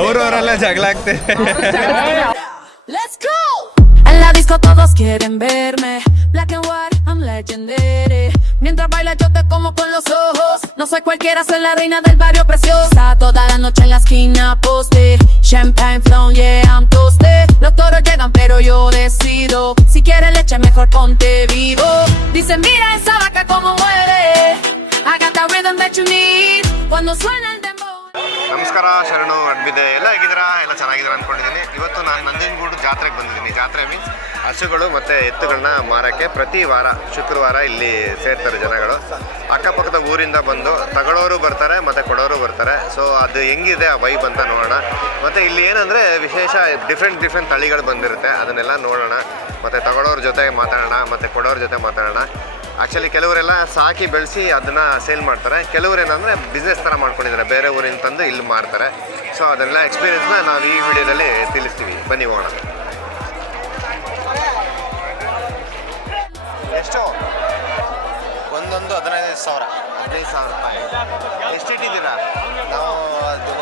ಅವರವರೆಲ್ಲ ಜಗಳ ಆಗ್ತದೆ. Let's go. En la disco todos quieren verme. Black and white, I'm legendary. Mientras bailas yo te como con los ojos. No soy cualquiera, soy la reina del barrio preciosa. Toda la noche en la esquina poste. Champagne flow, yeah, I'm toasted. Los toros llegan pero yo decido. Si quieres leche mejor ponte vivo. Dicen mira esa vaca como muere. I got the rhythm that you need. Cuando suena el dembow. ನಮಸ್ಕಾರ, ಶರಣು ಅಡ್ಬಿದೆ. ಎಲ್ಲ ಹೇಗಿದ್ದೀರಾ? ಎಲ್ಲ ಚೆನ್ನಾಗಿದ್ದೀರಾ ಅಂದ್ಕೊಂಡಿದ್ದೀನಿ. ಇವತ್ತು ನಾನು ನಂಜನಗೂಡು ಜಾತ್ರೆಗೆ ಬಂದಿದ್ದೀನಿ. ಜಾತ್ರೆ ಮೀನ್ಸ್ ಹಸುಗಳು ಮತ್ತು ಎತ್ತುಗಳನ್ನ ಮಾರೋಕ್ಕೆ ಪ್ರತಿ ವಾರ ಶುಕ್ರವಾರ ಇಲ್ಲಿ ಸೇರ್ತಾರೆ ಜನಗಳು. ಅಕ್ಕಪಕ್ಕದ ಊರಿಂದ ಬಂದು ತಗೊಳ್ಳೋರು ಬರ್ತಾರೆ ಮತ್ತು ಕೊಡೋರು ಬರ್ತಾರೆ. ಸೊ ಅದು ಹೆಂಗಿದೆ ಆ ವೈಬ್ ಅಂತ ನೋಡೋಣ. ಮತ್ತು ಇಲ್ಲಿ ಏನಂದರೆ ವಿಶೇಷ ಡಿಫ್ರೆಂಟ್ ತಳಿಗಳು ಬಂದಿರುತ್ತೆ, ಅದನ್ನೆಲ್ಲ ನೋಡೋಣ. ಮತ್ತು ತಗೊಳ್ಳೋರ ಜೊತೆ ಮಾತಾಡೋಣ ಮತ್ತು ಕೊಡೋರ ಜೊತೆ ಮಾತಾಡೋಣ. ಆ್ಯಕ್ಚುಲಿ ಕೆಲವರೆಲ್ಲ ಸಾಕಿ ಬೆಳೆಸಿ ಅದನ್ನು ಸೇಲ್ ಮಾಡ್ತಾರೆ, ಕೆಲವರು ಏನಂದರೆ ಬಿಸ್ನೆಸ್ ಥರ ಮಾಡ್ಕೊಂಡಿದ್ದಾರೆ, ಬೇರೆ ಊರಿಂದ ತಂದು ಇಲ್ಲಿ ಮಾರ್ತಾರೆ. ಸೊ ಅದನ್ನೆಲ್ಲ ಎಕ್ಸ್ಪೀರಿಯನ್ಸ್ನ ನಾವು ಈ ವಿಡಿಯೋದಲ್ಲಿ ತಿಳಿಸ್ತೀವಿ. ಬನ್ನಿ ಹೋಗೋಣ. ಎಷ್ಟು? ಒಂದೊಂದು 15,000 ರೂಪಾಯಿ. ಎಷ್ಟು ಇಟ್ಟಿದ್ದೀರಾ? ನಾವು ಅದು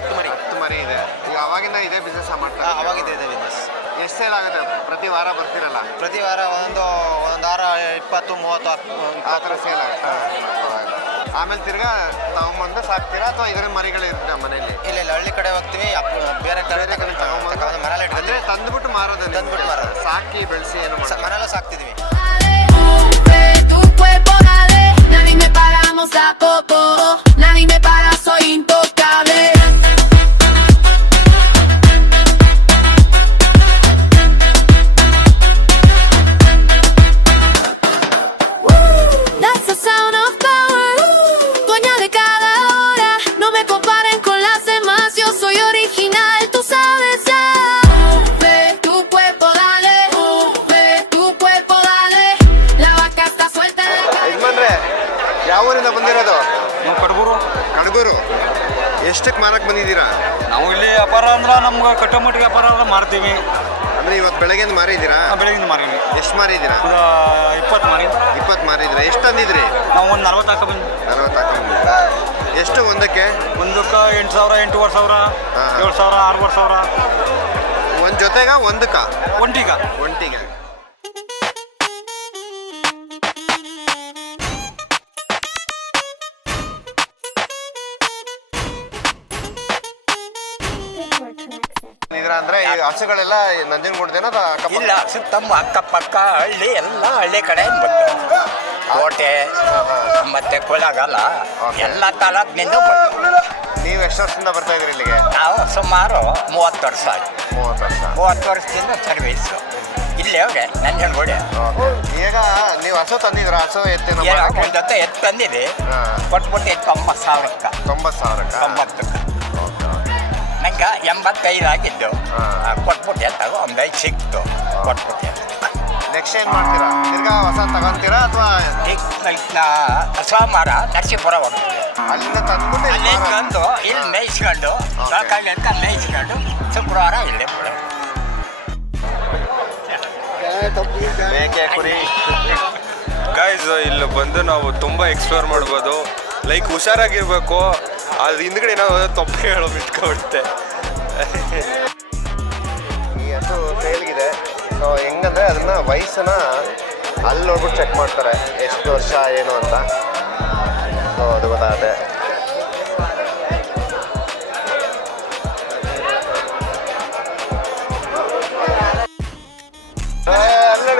10 ಮರಿ ಇದೆ. ಈಗ ಅವಾಗಿಂದ ಇದೇ ಬಿಸ್ನೆಸ್ ಮಾಡ್ತಾರೆ? ಅವಾಗಿದೆ ಇದೆ ಬಿಸ್ನೆಸ್. ಎಷ್ಟು ಸೇಲ್ ಆಗುತ್ತೆ? ಪ್ರತಿ ವಾರ ಬರ್ತೀರಲ್ಲ? ಪ್ರತಿ ವಾರ ಒಂದು ವಾರ 20-30 ಆ ಥರ ಸೇಲ್ ಆಗುತ್ತೆ. ಆಮೇಲೆ ತಿರ್ಗಾ ತಗೊಂಬಂದು ಸಾಕ್ತೀರಾ ಅಥವಾ ಇದರ ಮರಿಗಳು ಇರುತ್ತೆ ಮನೇಲಿ? ಇಲ್ಲ ಹಳ್ಳಿ ಕಡೆ ಹೋಗ್ತೀವಿ, ಬೇರೆ ಕಡೆ ತಗೊಂಬಂದು ಮನೇಲಿ ಇಟ್ಕೊಂಡ್ರೆ ತಂದ್ಬಿಟ್ಟು ಮಾರೋದು. ಸಾಕಿ ಬೆಳೆಸಿ ಏನು ಮನೆಯಲ್ಲೂ ಸಾಕ್ತಿದ್ವಿ. Tu cuerpo dale, nadie me paramos tampoco, nadie me para, soy intocable. That's the sound of power, dueña de cada hora, no me comparen con las demás, yo soy original, tú sabes ya. Tu cuerpo dale, tu cuerpo dale, la vaca está suelta. ಯಜಮಾನ್ರೆ, ಯಾವ ಊರಿಂದ ಬಂದಿರೋದು? ನಾವು ಕಡಗೂರು. ಎಷ್ಟಕ್ಕೆ ಮಾರಕ್ಕೆ ಬಂದಿದ್ದೀರಾ? ನಾವು ಇಲ್ಲಿ ವ್ಯಾಪಾರ ಅಂದ್ರೆ ನಮ್ಗೆ ಕಟ್ಟೋಮಟ್ಟಿಗೆ ವ್ಯಾಪಾರ ಅಂದ್ರೆ ಮಾರ್ತೀವಿ. ಅಂದರೆ ಇವತ್ತು ಬೆಳಗ್ಗೆಯಿಂದ ಮಾರಿದ್ದೀರಾ? ಬೆಳಗಿಂದ ಮಾರೀವಿ. ಎಷ್ಟು ಮಾರಿದ್ದೀರಾ? 20 ಮಾರಿ. 20 ಮಾರಿದ್ದೀರಾ. ಎಷ್ಟು ತಂದಿದ್ರಿ? ನಾವು ಒಂದು 40 ಹಾಕೊಂಡ್ಬಂದು. 40 ಹಾಕೊಂಡ್ಬಂದಿದ್ದೀರಾ? ಎಷ್ಟು ಒಂದಕ್ಕೆ? ಒಂದಕ್ಕೆ 8,000, 8,500, 7,000, 6,000. ಒಂದು ಜೊತೆಗ ಒಂದಕ್ಕ? ಒಂಟಿಗೆ. ಅಂದ್ರೆ ಈ ಹಸುಗಳೆಲ್ಲ ನಂಜನಗೂಡ್ದೇನ? ಇಲ್ಲ, ಸುತ್ತಮ್ಮ ಅಕ್ಕಪಕ್ಕ ಹಳ್ಳಿ ಎಲ್ಲ ಹಳ್ಳಿ ಕಡೆ ಬಂತು. ಕೋಟೆ ಮತ್ತೆ ಕೊಳ್ಳಾಗಲ್ಲ ಎಲ್ಲ ತಾಲೂಕಿನಿಂದ ಬಂತು. ನೀವು ಎಷ್ಟು ವರ್ಷದಿಂದ ಬರ್ತಾ ಇದ್ರಿ ಇಲ್ಲಿಗೆ? ನಾವು ಸುಮಾರು 30 ವರ್ಷ ಆಯ್ತು. 30 ವರ್ಷದಿಂದ ಸರ್ವೀಸು ಇಲ್ಲೇ ಅವ್ರೆ ನಂಜನಗೂಡೆ. ಈಗ ನೀವು ಹಸು ತಂದಿದ್ರ? ಹಸು ಎತ್ತಿನ ಒಂದು ಜೊತೆ ಎತ್ತು ತಂದಿದೆ, ಕೊಟ್ಬಿಟ್ಟು 90,000ಕ್ಕೆ. 90,000ಕ್ಕೆ ನಂಗೆ 85 ಆಗಿದ್ದು. ಕೊಟ್ಬಿಟ್ಟು ಎತ್ತಾಗ ಒಂದು 5 ಸಿಕ್ತು. ಕೊಟ್ಬಿಟ್ಟು ನೆಕ್ಸ್ಟ್ ಏನು ಮಾಡ್ತೀರಾ? ತಿರ್ಗಾ ಹೊಸ ತಗೊಂತೀರಾ ಅಥವಾ ಸೋಮವಾರ ನರಸೀಪುರ ಹೋಗ್ತೀವಿ. ಅಲ್ಲಿಂದ ತಂದ್ಬಿಟ್ಟು ಅಲ್ಲಿ ತಂದು ಇಲ್ಲಿ ಮೇಯಿಸ್ಕೊಂಡು ಬೆಳಕಾಗಿ ಅಂತ ಮೇಯಿಸ್ಕೊಂಡು ಶುಕ್ರವಾರ ಇಲ್ಲೇ ಬಿಡೋದು. ಮೇಕೆ ಕುರಿ ಗೈಸ್ ಇಲ್ಲಿ ಬಂದು ನಾವು ತುಂಬ ಎಕ್ಸ್ಪ್ಲೋರ್ ಮಾಡ್ಬೋದು. ಲೈಕ್ ಹುಷಾರಾಗಿರ್ಬೇಕು, ಅದು ಹಿಂದ್ಗಡೆ ನಾವು ತಪ್ಪು ಹೇಳೋ ಬಿಟ್ಕೊಬಿಡುತ್ತೆ. ಈ ಹಸು ಸೇಲ್ಗಿದೆ. ಸೊ ಹೆಂಗಂದರೆ ಅದನ್ನು ವಯಸ್ಸನ್ನ ಅಲ್ಲಿ ನೋಡ್ಬಿಟ್ಟು ಚೆಕ್ ಮಾಡ್ತಾರೆ, ಎಷ್ಟು ವರ್ಷ ಏನು ಅಂತ. ಸೊ ಅದು ಗೊತ್ತಾಗುತ್ತೆ.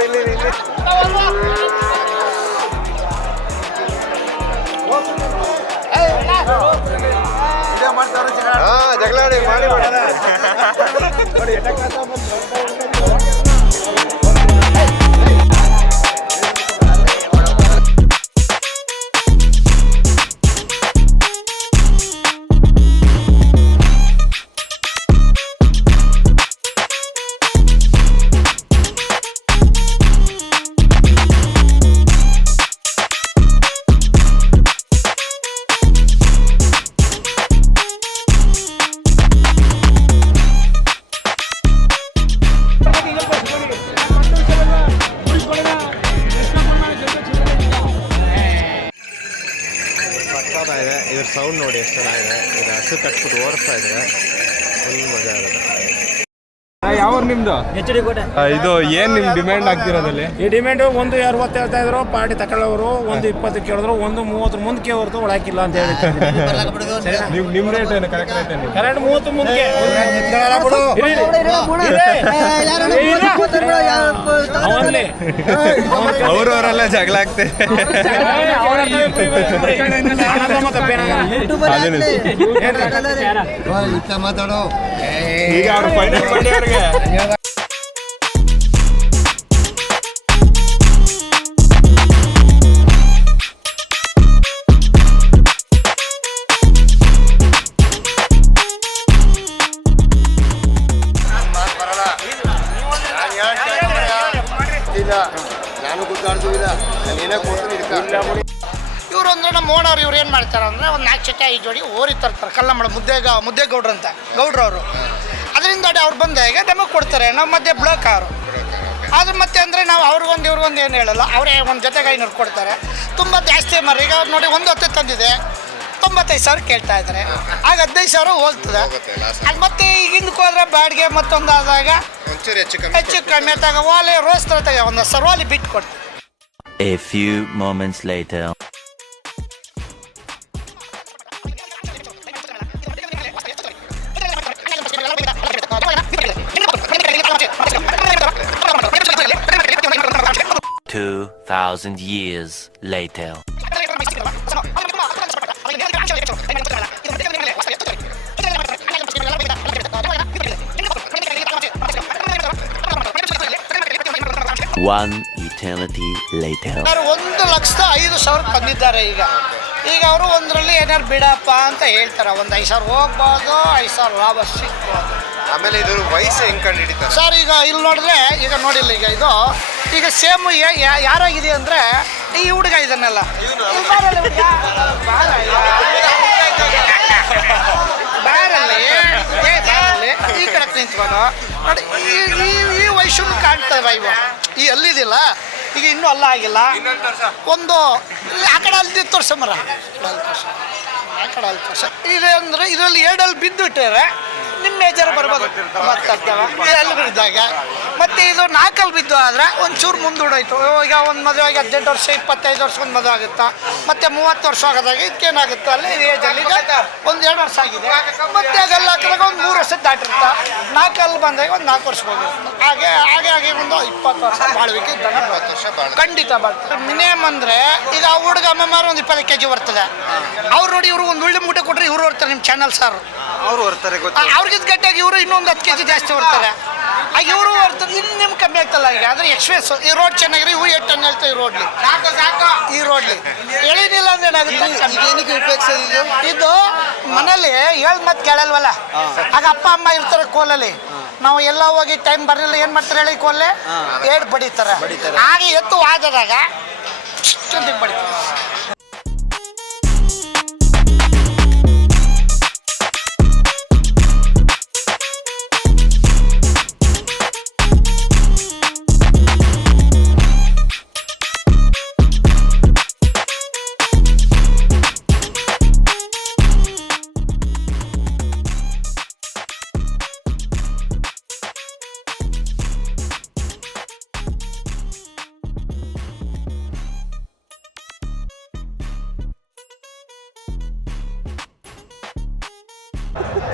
ಇಲ್ಲಿ ಜಗಳ ಮಾಡಿ ಇದ್ರ ಸೌಂಡ್ ನೋಡಿ ಎಷ್ಟು ಚೆನ್ನಾಗಿದೆ. ಈಗ ಹಸು ಕಟ್ಬಿಟ್ಟು ಓಡಿಸ್ತಾ ಇದ್ದಾರೆ, ಫುಲ್ ಮಜಾ ಆಗುತ್ತೆ. ಯಾವ ನಿಮ್ದು HD ಕೋಟೆ. ಇದು ಏನ್ ನಿಮ್ ಡಿಮ್ಯಾಂಡ್ ಆಗ್ತಿರೋದಲ್ಲಿ? ಈ ಡಿಮ್ಯಾಂಡು 1.60 ಹೇಳ್ತಾ ಇದ್ರು ಪಾರ್ಟಿ ತಗೊಳ್ಳೋರು, 1.20 ಕೇಳಿದ್ರು, 1.30 ಮುಂದಕ್ಕೆ ಹೊರತು ಒಳಕಿಲ್ಲ ಅಂತ ಹೇಳಿ. ನಿಮ್ ರೇಟ್ ಏನು? ಕರೆಕ್ಟ್ ರೇಟ್ ಏನು? ಕರೆಕ್ಟ್ 30 ಮುಂದಕ್ಕೆ. ಅವರವರೆಲ್ಲ ಜಗಳ ಆಗ್ತದೆ. ಮಾತಾಡೋ ಈಗ ಅವ್ರು ಫೈನಲ್ ಮಾಡಿ ಅವ್ರಿಗೆ ನಾನು ಗುದ್ದಾಡ್ದಿಲ್ಲ, ನಾನು ಏನೇ ಕೊಡ್ತೀನಿ ಇವರು ಅಂದ್ರೆ ನಮ್ಮ ಓನರ್ ಇವ್ರು ಏನು ಮಾಡ್ತಾರೆ ಅಂದರೆ ಒಂದು 4 ಚಟ್ಟೆ 5 ಜೋಡಿ ಓರಿ ತರ್ತಾರೆ. ಕಲ್ಲಮ್ಮಳ ಮುದ್ದೇಗೌಡ್ರು ಅಂತ ಗೌಡ್ರವರು. ಅದರಿಂದ ಅವ್ರು ಬಂದಾಗ ನಮಗೆ ಕೊಡ್ತಾರೆ, ನಾವು ಮಧ್ಯೆ ಬ್ಲಾಕ್ ಅವರು. ಅದು ಮತ್ತೆ ಅಂದರೆ ನಾವು ಅವ್ರಿಗೊಂದು ಇವ್ರಿಗೊಂದು ಏನು ಹೇಳಲ್ಲ, ಅವರೇ ಒಂದು ಜೊತೆಗೆ 500 ಕೊಡ್ತಾರೆ. ತುಂಬ ಜಾಸ್ತಿ ಮರ. ಈಗ ನೋಡಿ 1 ತಂದಿದೆ, 95,000 ಕೇಳ್ತಾ ಇದ್ದಾರೆ. ಆಗ 15,000 ಹೋಗ್ತದೆ. ಅದು ಮತ್ತೆ ಈಗ ಹಿಂದಕ್ಕೆ ಹೋದ್ರೆ ಬಾಡಿಗೆ ಮತ್ತೊಂದು ಆದಾಗ ಹೆಚ್ಚು ಕಮ್ಮಿ ಆದಾಗ ವಾಲೆ ರೋಸ್ ತರ ತೆಗೆ ಒಂದು ಸರ್ವಾಲಿ ಬಿಟ್ಟು ಕೊಡ್ತೀವಿ. A few moments later. Thousand years later. 1 eternity later. 1,05,000 ತಂದಿದ್ದಾರೆ. ಈಗ ಅವರು ಒಂದರಲ್ಲಿ ಏನಾರು ಬಿಡಪ್ಪ ಅಂತ ಹೇಳ್ತಾರೆ. ಒಂದು 5,000 ಹೋಗ್ಬೋದು, 5,000 ಲಾಭ ಸಿಗ್ಬೋದು. ಆಮೇಲೆ ಇದ್ರ ವಯಸ್ಸು ಹೆಂಗೆ ಕಂಡು ಹಿಡಿತಾರೆ ಸರ್? ಈಗ ಇಲ್ಲಿ ನೋಡಿದ್ರೆ ಈಗ ನೋಡಿಲ್ಲ, ಈಗ ಸೇಮ್ ಯಾರಾಗಿದೆ ಅಂದರೆ ಈ ಹುಡುಗ ಇದನ್ನೆಲ್ಲ ಬ್ಯಾರಲ್ಲಿ ಈ ಕಡೆ ನಿಂತ್ಕೊಂಡು ನೋಡಿ, ಈ ವಯಸ್ಸನ್ನು ಕಾಣ್ತವೆ ಇವು. ಈ ಅಲ್ಲಿದಿಲ್ಲ, ಈಗ ಇನ್ನೂ ಅಲ್ಲ ಆಗಿಲ್ಲ. ಒಂದು ಆ ಕಡೆ ಅಲ್ಲಿ ತೋರ್ಸ ಮರ, ಆ ಕಡೆ ಅಲ್ಲಿ ತೋರ್ಸ ಇದೆ ಅಂದರೆ ಇದರಲ್ಲಿ 2 ಬಿದ್ದು ಇಟ್ಟಿದ್ದಾರೆ. ನಿಮ್ಮ ಮೇಜರ್ ಬರ್ಬೋದು ಮಾತಾಡ್ತವೆ ಎಲ್ಲ ಬಿದ್ದಾಗ. ಮತ್ತು ಇದು 4 ಬಿದ್ದು ಆದರೆ ಒಂಚೂರು ಮುಂದೂಡೋಯ್ತು. ಈಗ ಒಂದು ಮದುವೆ ಆಗಿ 18 ವರ್ಷ 25 ವರ್ಷಕ್ಕೊಂದು ಮದುವೆ ಆಗುತ್ತಾ, ಮತ್ತು 30 ವರ್ಷ ಆಗೋದಾಗ ಇದಕ್ಕೇನಾಗುತ್ತೆ ಅಲ್ಲಿ ಏಜಲ್ಲಿ ಈಗ ಒಂದು 2 ವರ್ಷ ಆಗಿದೆ. ಮತ್ತೆ ಅದೆಲ್ಲ ಹಾಕಿದಾಗ ಒಂದು 3 ವರ್ಷ ದಾಟಿರುತ್ತೆ. 4 ಬಂದಾಗ ಒಂದು 4 ವರ್ಷ ಹೋಗಿರುತ್ತೆ. ಹಾಗೆ ಒಂದು 20 ವರ್ಷ ಬಾಳ್ವಿಕೆ 20 ವರ್ಷ ಖಂಡಿತ ಬರ್ತದೆ. ಮಿನಿಮಮ್ ಅಂದರೆ ಈಗ ಆ ಹುಡುಗ ಅಮ್ಮಮಾರು ಒಂದು 20 kg ಬರ್ತದೆ. ಅವ್ರು ನೋಡಿ ಇವರು ಒಂದು ಉಳ್ಳಿ ಮೂಟೆ ಕೊಟ್ಟರೆ ಇವರು ಬರ್ತಾರೆ. ನಿಮ್ಮ ಚಾನಲ್ ಸಾರು ಅವ್ರು ಬರ್ತಾರೆ, ಅವ್ರಿಗಿದ್ ಗಟ್ಟಿಯಾಗಿ ಇವರು ಇನ್ನೊಂದು 10 kg ಜಾಸ್ತಿ ಬರ್ತಾರೆ. ಆಗ ಇವರು ಬರ್ತಾರೆ, ಇನ್ನು ನಿಮ್ಗೆ ಕಮ್ಮಿ ಆಗ್ತಲ್ಲ. ಈಗ ಆದರೆ ಎಕ್ಸ್ಪ್ರೆಸ್ ಈ ರೋಡ್ ಚೆನ್ನಾಗಿರಿ, ಇವು 8 ಟನ್ ಹೇಳ್ತಾರೆ. ಈ ರೋಡ್ಲಿ ಎಳಿನಿಲ್ಲ ಅಂದ್ರೆ ಏನಾಗುತ್ತೆ? ಇದು ಮನೇಲಿ ಹೇಳ್ ಮತ್ತೆ ಕೇಳಲ್ವಲ್ಲ. ಆಗ ಅಪ್ಪ ಅಮ್ಮ ಇರ್ತಾರೆ ಕೋಲಲ್ಲಿ. ನಾವು ಎಲ್ಲ ಹೋಗಿ ಟೈಮ್ ಬರಲಿಲ್ಲ, ಏನು ಮಾಡ್ತಾರೆ ಹೇಳಿ? ಕೋಲೆ ಏಡ್ ಬಡಿತಾರೆ. ಹಾಗೆ ಎತ್ತು ಆದಾಗ ಬಡಿತಾರೆ.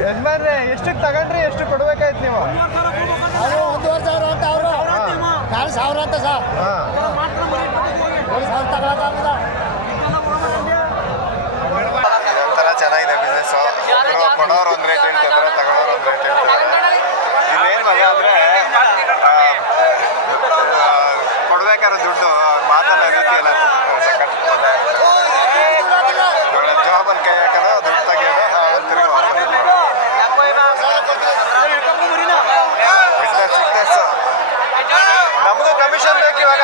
ಯಜಮಾನ್ರೆ, ಎಷ್ಟಕ್ಕೆ ತಗೊಂಡ್ರಿ? ಎಷ್ಟು ಕೊಡ್ಬೇಕಾಯ್ತು ನೀವು? ಅದು 1,500 ಅಂತ ಅವರು, 4,000 ಅಂತ ಸರ್. 1,000 ತಗೊಳಕ್ಕಾಗದ. ಇದೊಂಥರ ಚೆನ್ನಾಗಿದೆ ಬಿಸ್ನೆಸ್ಸು. ಕೊಡೋರು ಒಂದು ರೇಟ್ ಹೇಳ್ತಿದ್ದಾರೆ, ತಗೊಳ್ಳೋರು ಒಂದು ರೇಟ್ ಹೇಳ್ತಿದ್ದಾರೆ. ಇಲ್ಲೇನು ಮಜಾ ಅಂದರೆ ಕೊಡ್ಬೇಕಾದ್ರೆ ದುಡ್ಡು ಮಾತಾಡೋ ರೀತಿ ಎಲ್ಲ ಸಖತ್ ಮಜಾ ಇರುತ್ತೆ. ಜಾಬಲ್ಲಿ ಕೈ ಹಾಕೋದು, ದುಡ್ಡು ತೆಗಿಯೋದು, ತಿರುಗಿ ವಾಪಸ್ ಫಿಟ್ನೆಸ್ಸು. ನಮಗೂ ಕಮಿಷನ್ ಬೇಕು ಇವಾಗ.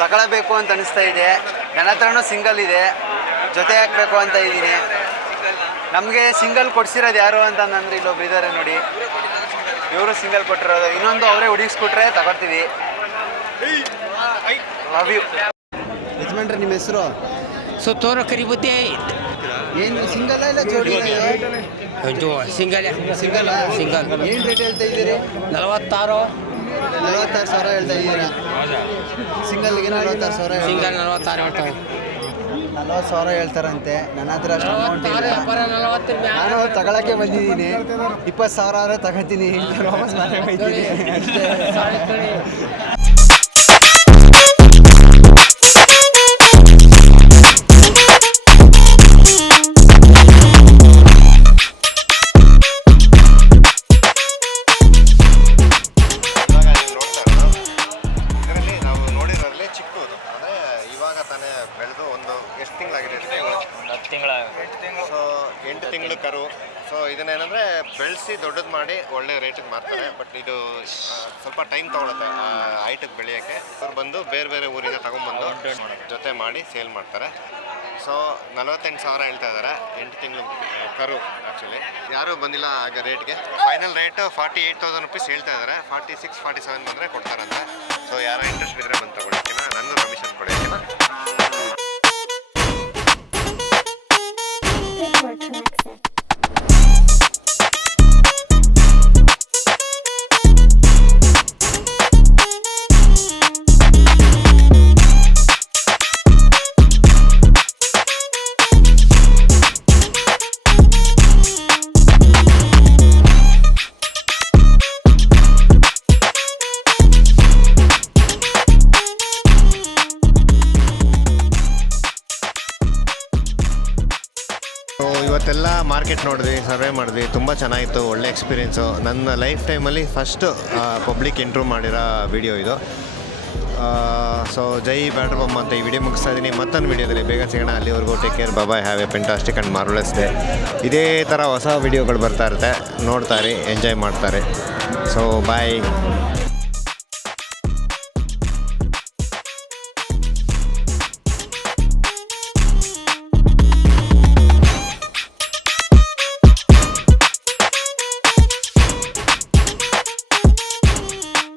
ತಗೊಳ್ಳಬೇಕು ಅಂತ ಅನಿಸ್ತಾ ಇದೆ. ನನ್ನ ಹತ್ರನೂ ಸಿಂಗಲ್ ಇದೆ, ಜೊತೆ ಹಾಕಬೇಕು ಅಂತ ಇದ್ದೀನಿ. ನಮಗೆ ಸಿಂಗಲ್ ಕೊಡ್ಸಿರೋದು ಯಾರು ಅಂತಂದ್ರೆ ಇಲ್ಲೊಬ್ರು ಇದ್ದಾರೆ ನೋಡಿ, ಇವರು ಸಿಂಗಲ್ ಕೊಟ್ಟಿರೋದು. ಇನ್ನೊಂದು ಅವರೇ ಹುಡುಗಿಸ್ಕೊಟ್ರೆ ತಗೊಳ್ತೀವಿ. Love you. ಯಜಮಾನ್ರೆ ನಿಮ್ಮ ಹೆಸರು? ಸುತ್ತೂರು ಕರಿಬುದ್ದಿ. ಏನು ಸಿಂಗಲ್ ಇಲ್ಲ ಜೋಡಿ? Single single single. ಏನು ರೇಟ್ ಹೇಳ್ತಾ ಇದ್ದೀರಿ? 46,000 ಹೇಳ್ತಾ ಇದ್ದೀರಾ? ಸಿಂಗಲ್ಗೆ 46,000. ಸಿಂಗಲ್ 46 ಹೇಳ್ತಾರೆ. 40,000 ಹೇಳ್ತಾರಂತೆ. ನನ್ನ ಹತ್ರ ಅಷ್ಟು ಅಮೌಂಟ್ ಇಲ್ಲ. 40 ನಾನು ತಗೊಳಕ್ಕೆ ಬಂದಿದ್ದೀನಿ. 20,000 ಆದರೆ ತಗೋತೀನಿ, ವಾಪಸ್ ಮನೆಗೆ ಹೋಗ್ತೀನಿ ಅಷ್ಟೇ. ಇದರಲ್ಲಿ ನಾವು ನೋಡಿರೋದ್ರಲ್ಲಿ ಚಿಕ್ಕದು ಅಂದರೆ ಇವಾಗ ತಾನೇ ಬೆಳೆದು ಒಂದು ಎಷ್ಟು ತಿಂಗಳಾಗಿದೆ? 10 ತಿಂಗಳ. ಸೊ 8 ತಿಂಗಳು ಕರು. ಸೊ ಇದನ್ನೇನಂದರೆ ಬೆಳೆಸಿ ದೊಡ್ಡದು ಮಾಡಿ ಒಳ್ಳೆ ರೇಟಿಗೆ ಮಾರ್ತಾರೆ. ಬಟ್ ಇದು ಸ್ವಲ್ಪ ಟೈಮ್ ತೊಗೊಳುತ್ತೆ ಹೈಟಿಗೆ ಬೆಳೆಯೋಕ್ಕೆ. ಇವ್ರು ಬಂದು ಬೇರೆ ಬೇರೆ ಊರಿಂದ ತಗೊಂಡ್ಬಂದು ಜೊತೆ ಮಾಡಿ ಸೇಲ್ ಮಾಡ್ತಾರೆ. ಸೊ 48,000 ಹೇಳ್ತಾ ಇದ್ದಾರೆ 8 ತಿಂಗಳು ಕರು. ಆ್ಯಕ್ಚುಲಿ ಯಾರೂ ಬಂದಿಲ್ಲ ಆಗ ರೇಟ್ಗೆ. ಫೈನಲ್ ರೇಟ್ 48,000 ರುಪೀಸ್ ಹೇಳ್ತಾ ಇದ್ದಾರೆ. 46, 47 ಬಂದರೆ ಕೊಡ್ತಾರಂತೆ. ಸೊ ಯಾರೋ ಇಂಟ್ರೆಸ್ಟ್ ಇದ್ದರೆ ಬಂದು ತಗೊಳ್ಳಿಕ್ಕಿನ ನಂದು ಕಮಿಷನ್ ಕೊಡೋಕ್ಕಿನ. ಇವತ್ತೆಲ್ಲ ಮಾರ್ಕೆಟ್ ನೋಡಿದ್ವಿ, ಸರ್ವೆ ಮಾಡಿದ್ವಿ, ತುಂಬ ಚೆನ್ನಾಗಿತ್ತು, ಒಳ್ಳೆ ಎಕ್ಸ್ಪೀರಿಯೆನ್ಸು. ನನ್ನ ಲೈಫ್ ಟೈಮಲ್ಲಿ ಫಸ್ಟು ಪಬ್ಲಿಕ್ ಇಂಟ್ರ್ಯೂ ಮಾಡಿರೋ ವಿಡಿಯೋ ಇದು. ಸೊ ಜೈ ಬ್ಯಾಟರ್ ಬೊಮ್ಮ ಅಂತ ಈ ವಿಡಿಯೋ ಮುಗಿಸ್ತಾ ಇದ್ದೀನಿ. ಮತ್ತೊಂದು ವಿಡಿಯೋದಲ್ಲಿ ಬೇಗ ಸಿಗೋಣ. ಅಲ್ಲಿವರೆಗೂ take care, bye, have a fantastic and marvelous day. ಇದೇ ಥರ ಹೊಸ ವಿಡಿಯೋಗಳು ಬರ್ತಾ ಇರುತ್ತೆ, ನೋಡ್ತಾ ಇರಿ, ಎಂಜಾಯ್ ಮಾಡ್ತಾರೆ. ಸೊ ಬಾಯ್.